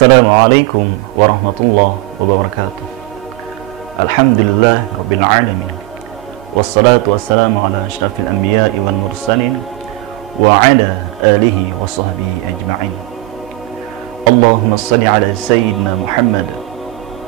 Assalamualaikum warahmatullahi wabarakatuh. Alhamdulillah rabbil alamin. Wassalatu wassalamu ala asyrafil anbiya'i wal mursalin wa ala alihi wa sahbihi ajma'in. Allahumma salli ala sayyidina Muhammad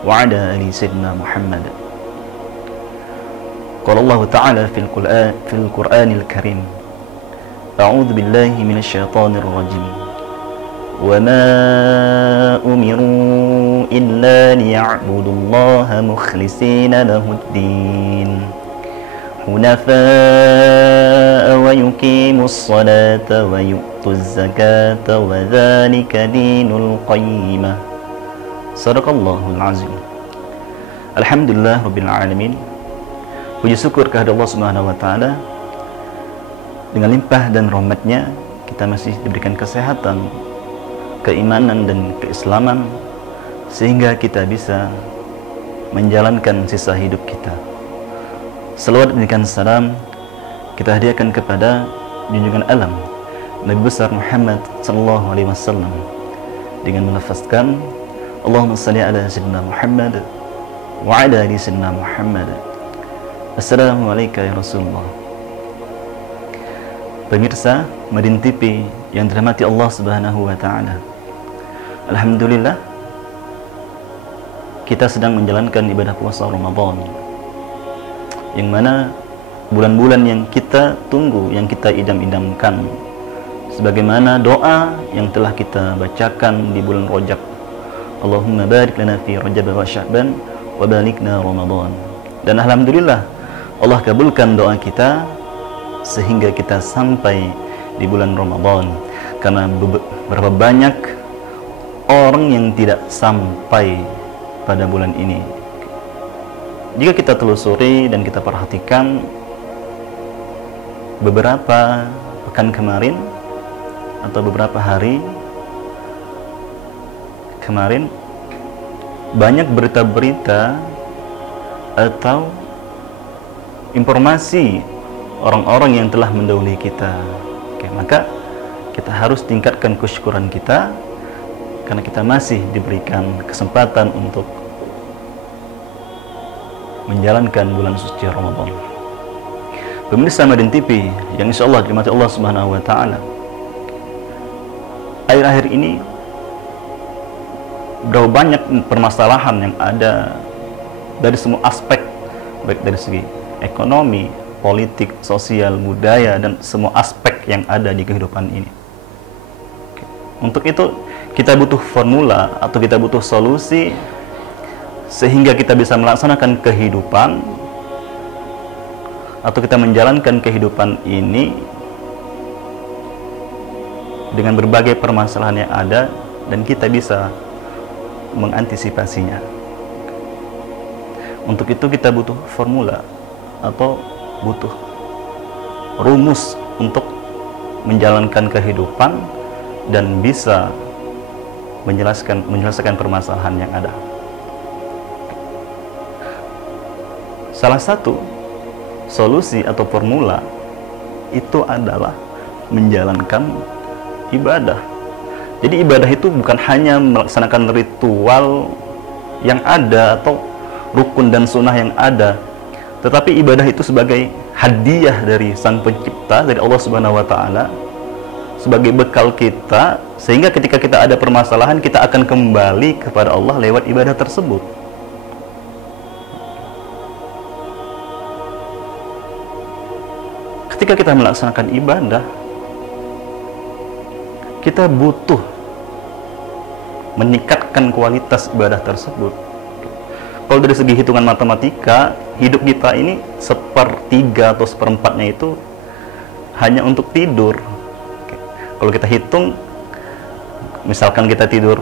wa ala ali sayyidina Muhammad. Qala Allah Ta'ala fil Qur'anil Karim. A'udzu billahi minasy syaithanir rajim. وَمَا أُمِرُوا إِلَّا لِيَعْبُدُوا اللَّهَ مُخْلِصِينَ لَهُ الدِّينَ حُنَفَاءَ وَيُقِيمُوا الصَّلَاةَ وَيُؤْتُوا الزَّكَاةَ وَذَلِكَ دِينُ الْقَيِّمَةِ. Sadaqallahul azim. Alhamdulillah rabbil alamin. Puji syukur kehadirat Allah Subhanahu wa taala. Dengan limpah dan rahmatnya kita masih diberikan kesehatan, keimanan dan keislaman sehingga kita bisa menjalankan sisa hidup kita. Selawat dan salam kita hadiahkan kepada junjungan alam Nabi besar Muhammad sallallahu alaihi wasallam dengan melafazkan Allahumma shalli ala sayyidina Muhammad wa ala ali sayyidina Muhammad. Assalamualaikum ya Rasulullah. Pemirsa Madin TV yang dirahmati Allah Subhanahu wa taala. Alhamdulillah kita sedang menjalankan ibadah puasa Ramadan, yang mana bulan-bulan yang kita tunggu, yang kita idam-idamkan, sebagaimana doa yang telah kita bacakan di bulan Rajab. Allahumma barik lana fi Rajab wa Sya'ban wa balikna Ramadan. Dan alhamdulillah Allah kabulkan doa kita sehingga kita sampai di bulan Ramadan. Karena berapa banyak orang yang tidak sampai pada bulan ini. Jika kita telusuri dan kita perhatikan beberapa pekan kemarin atau beberapa hari kemarin, banyak berita-berita atau informasi orang-orang yang telah mendahului kita. Maka kita harus tingkatkan kesyukuran kita karena kita masih diberikan kesempatan untuk menjalankan bulan suci Ramadan. Pemirsa Madin TV yang insya Allah dirahmati Allah Subhanahu wa taala, akhir-akhir ini berapa banyak permasalahan yang ada dari semua aspek, baik dari segi ekonomi, politik, sosial, budaya, dan semua aspek yang ada di kehidupan ini. Untuk itu kita butuh formula atau kita butuh solusi sehingga kita bisa melaksanakan kehidupan atau kita menjalankan kehidupan ini dengan berbagai permasalahan yang ada dan kita bisa mengantisipasinya. Untuk itu kita butuh formula atau butuh rumus untuk menjalankan kehidupan dan bisa menyelesaikan permasalahan yang ada. Salah satu solusi atau formula itu adalah menjalankan ibadah. Jadi ibadah itu bukan hanya melaksanakan ritual yang ada atau rukun dan sunnah yang ada, tetapi ibadah itu sebagai hadiah dari Sang Pencipta, dari Allah Subhanahu wa taala, sebagai bekal kita sehingga ketika kita ada permasalahan kita akan kembali kepada Allah lewat ibadah tersebut. Ketika kita melaksanakan ibadah, kita butuh meningkatkan kualitas ibadah tersebut. Kalau dari segi hitungan matematika, hidup kita ini 1/3 atau 1/4-nya itu hanya untuk tidur. Kalau kita hitung, misalkan kita tidur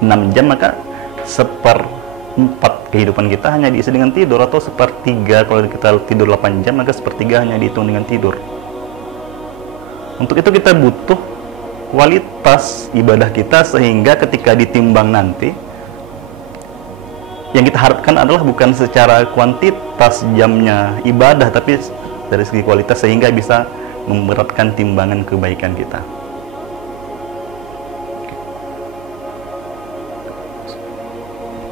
6 jam, maka 1/4 kehidupan kita hanya diisi dengan tidur, atau 1/3 kalau kita tidur 8 jam, maka 1/3 hanya dihitung dengan tidur. Untuk itu kita butuh kualitas ibadah kita sehingga ketika ditimbang nanti, yang kita harapkan adalah bukan secara kuantitas jamnya ibadah, tapi dari segi kualitas sehingga bisa memberatkan timbangan kebaikan kita.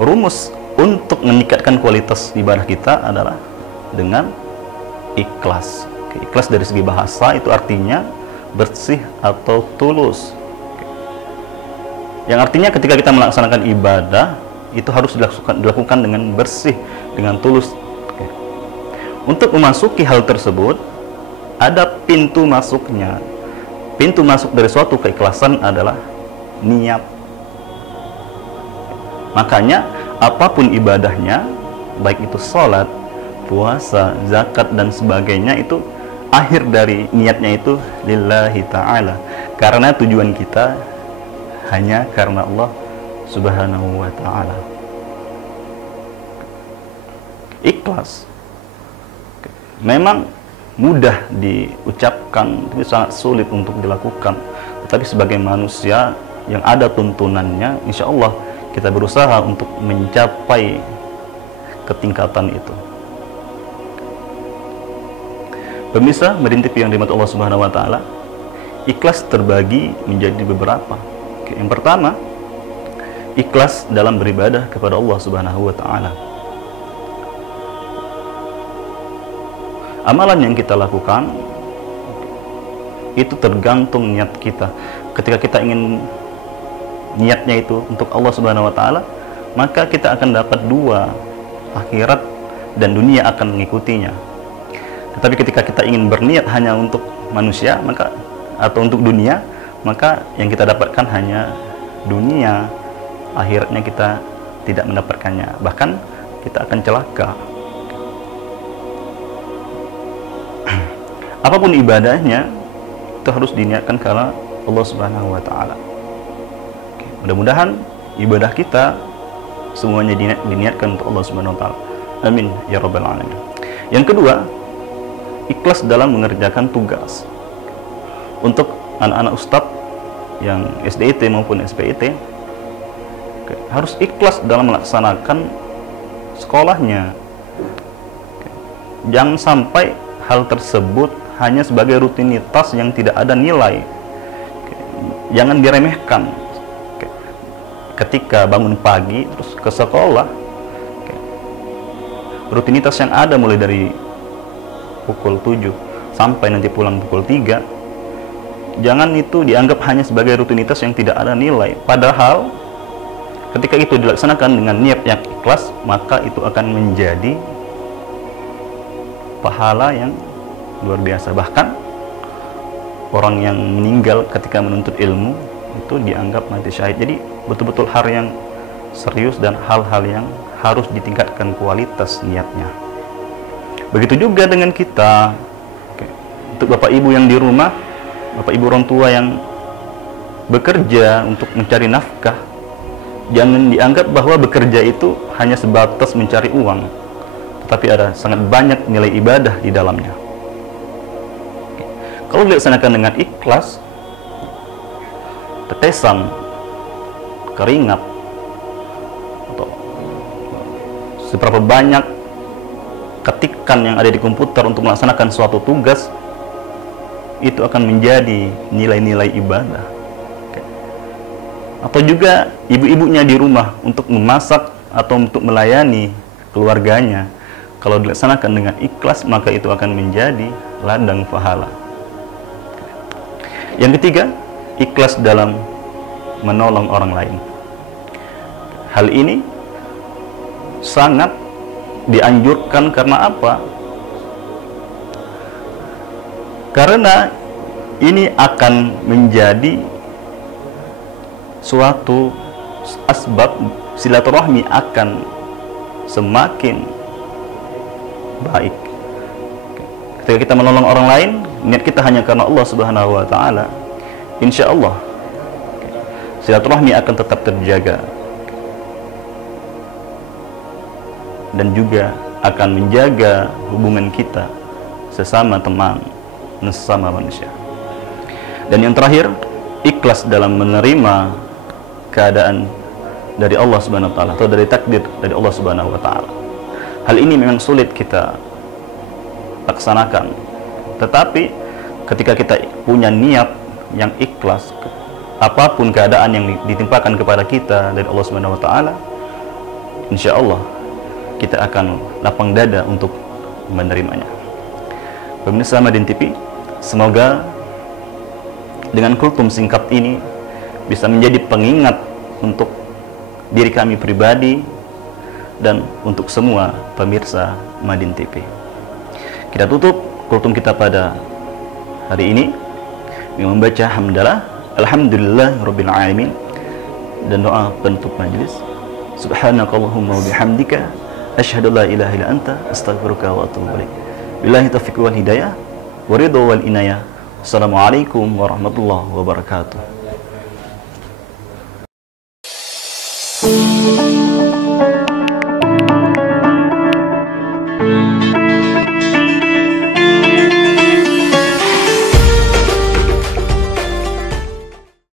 rumus untuk meningkatkan kualitas ibadah kita adalah dengan ikhlas. Ikhlas dari segi bahasa itu artinya bersih atau tulus. Yang artinya ketika kita melaksanakan ibadah itu harus dilakukan dengan bersih, dengan tulus. Untuk memasuki hal tersebut ada pintu masuknya. Pintu masuk dari suatu keikhlasan adalah niat. Makanya apapun ibadahnya, baik itu sholat, puasa, zakat dan sebagainya, itu akhir dari niatnya itu lillahi ta'ala, karena tujuan kita hanya karena Allah subhanahu wa ta'ala. Ikhlas memang mudah diucapkan, tapi sangat sulit untuk dilakukan. Tetapi sebagai manusia yang ada tuntunannya, insya Allah kita berusaha untuk mencapai ketingkatan itu. Pemirsa merintip yang dirahmati Allah Subhanahu wa taala, ikhlas terbagi menjadi beberapa. Yang pertama, ikhlas dalam beribadah kepada Allah Subhanahu wa taala. Amalan yang kita lakukan itu tergantung niat kita. Ketika kita ingin niatnya itu untuk Allah Subhanahu wa taala, maka kita akan dapat dua, akhirat dan dunia akan mengikutinya. Tetapi ketika kita ingin berniat hanya untuk manusia, maka atau untuk dunia, maka yang kita dapatkan hanya dunia, akhiratnya kita tidak mendapatkannya, bahkan kita akan celaka. Apapun ibadahnya itu harus diniatkan karena Allah Subhanahu wa taala. Mudah-mudahan ibadah kita semuanya diniatkan untuk Allah Subhanahu wa taala. Amin ya rabbal alamin. Yang kedua, ikhlas dalam mengerjakan tugas. Untuk anak-anak ustadz yang SDIT maupun SPIT, harus ikhlas dalam melaksanakan sekolahnya. Jangan sampai hal tersebut hanya sebagai rutinitas yang tidak ada nilai. Jangan diremehkan. Ketika bangun pagi terus ke sekolah, rutinitas yang ada mulai dari pukul 7 sampai nanti pulang pukul 3, jangan itu dianggap hanya sebagai rutinitas yang tidak ada nilai. Padahal ketika itu dilaksanakan dengan niat yang ikhlas, maka itu akan menjadi pahala yang luar biasa. Bahkan orang yang meninggal ketika menuntut ilmu itu dianggap mati syahid. Jadi betul-betul hal yang serius dan hal-hal yang harus ditingkatkan kualitas niatnya. Begitu juga dengan kita. Untuk bapak ibu yang di rumah, bapak ibu orang tua yang bekerja untuk mencari nafkah, jangan dianggap bahwa bekerja itu hanya sebatas mencari uang, tetapi ada sangat banyak nilai ibadah di dalamnya. Kalau dilaksanakan dengan ikhlas, tetesan keringat atau seberapa banyak ketikan yang ada di komputer untuk melaksanakan suatu tugas, itu akan menjadi nilai-nilai ibadah. Atau juga ibu-ibunya di rumah untuk memasak atau untuk melayani keluarganya, kalau dilaksanakan dengan ikhlas, maka itu akan menjadi ladang pahala. Yang ketiga, ikhlas dalam menolong orang lain. Hal ini sangat dianjurkan. Karena apa? Karena ini akan menjadi suatu asbab silaturahmi akan semakin baik. Ketika kita menolong orang lain, niat kita hanya karena Allah Subhanahu wa taala, insya Allah silaturahmi akan tetap terjaga dan juga akan menjaga hubungan kita sesama teman, sesama manusia. Dan yang terakhir, ikhlas dalam menerima keadaan dari Allah Subhanahu wa taala atau dari takdir dari Allah Subhanahu wa taala. Hal ini memang sulit kita laksanakan, tetapi ketika kita punya niat yang ikhlas, apapun keadaan yang ditimpakan kepada kita dari Allah Subhanahu wa taala, insya Allah kita akan lapang dada untuk menerimanya. Pemirsa Madin TV, semoga dengan kultum singkat ini bisa menjadi pengingat untuk diri kami pribadi dan untuk semua pemirsa Madin TV. Kita tutup kultum kita pada hari ini dengan membaca hamdalah alhamdulillahirabbil alamin dan doa penutup majelis. Subhanakallahumma wa bihamdika asyhadu la ilaha illa anta astaghfiruka wa atubu ilaik. Billahi taufiq wal hidayah wa ridha wal inayah. Assalamualaikum warahmatullahi wabarakatuh.